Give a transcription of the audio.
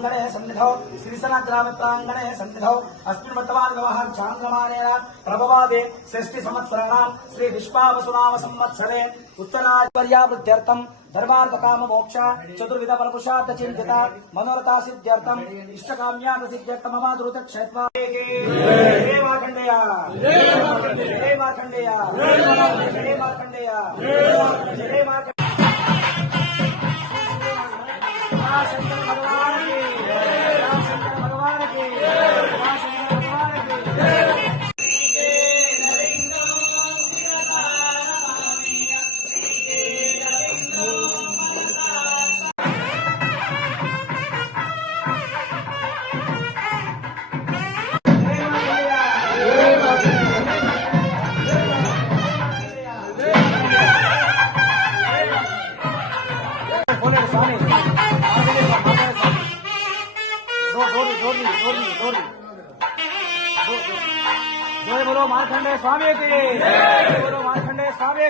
प्राङ्गणे सन्निधौ श्रीसनग्रामप्राङ्गणे सन्निधौ अस्मिन् वर्तमानगवः चान्द्रमानेन प्रभवादे षष्टिसंवत्सराणाम् श्री विश्वावसुनाम संवत्सरे उत्तरापर्यावृद्ध्यर्थम् धर्मार्थकाम मोक्ष चतुर्विध फलपुषार्थ चिन्तित मनोरथा सिद्ध्यर्थम् इष्टकाम्यार्थ सिद्ध्यर्थम् मम जय मार्कण्डेय। शंकर भगवान జయ బలో మార్కండే స్వామి జయ బలో మార్కండే స్వామి